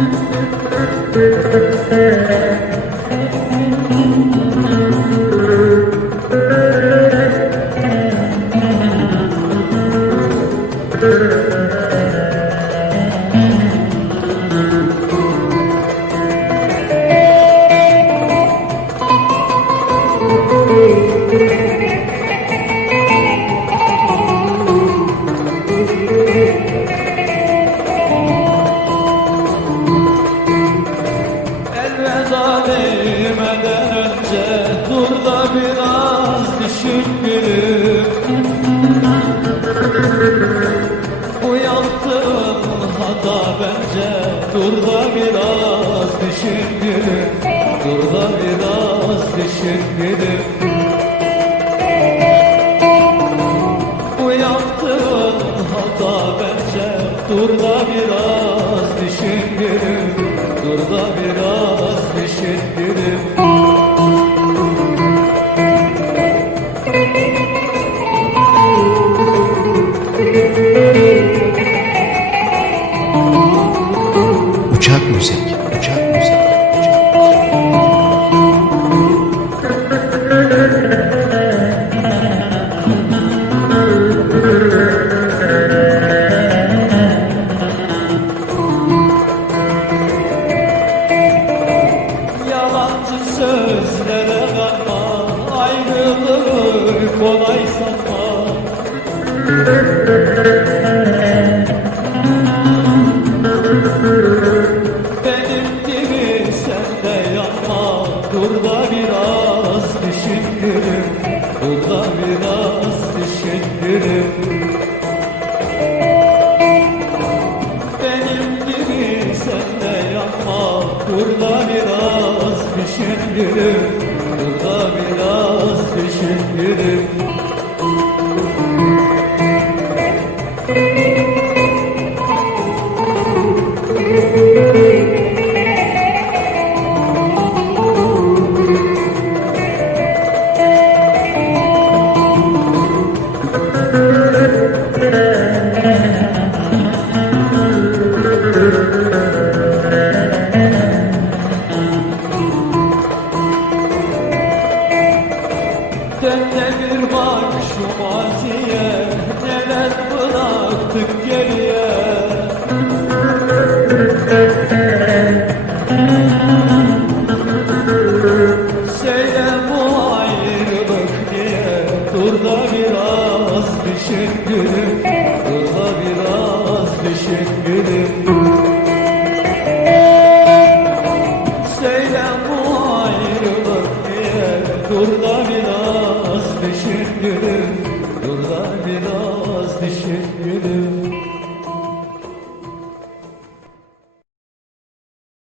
Thank you. Yaptığın hata bence dur da biraz düşün gülüm. Biraz düşün gülüm. Hata bence dur biraz düşün gülüm. biraz düşün müzik, uçak müzik, sözlere Ayrılığı kolay sanma Dur biraz düşün gülüm Dur biraz düşün gülüm Benim gibi sen de yanma Dur da biraz düşün gülüm Dur biraz düşün bıraktık geriye. Söyle bu ayrılık diye Dur da biraz düşün gülüm. Dur da biraz düşün gülüm. Söyle bu ayrılık diye Dur da biraz düşün gülüm Dur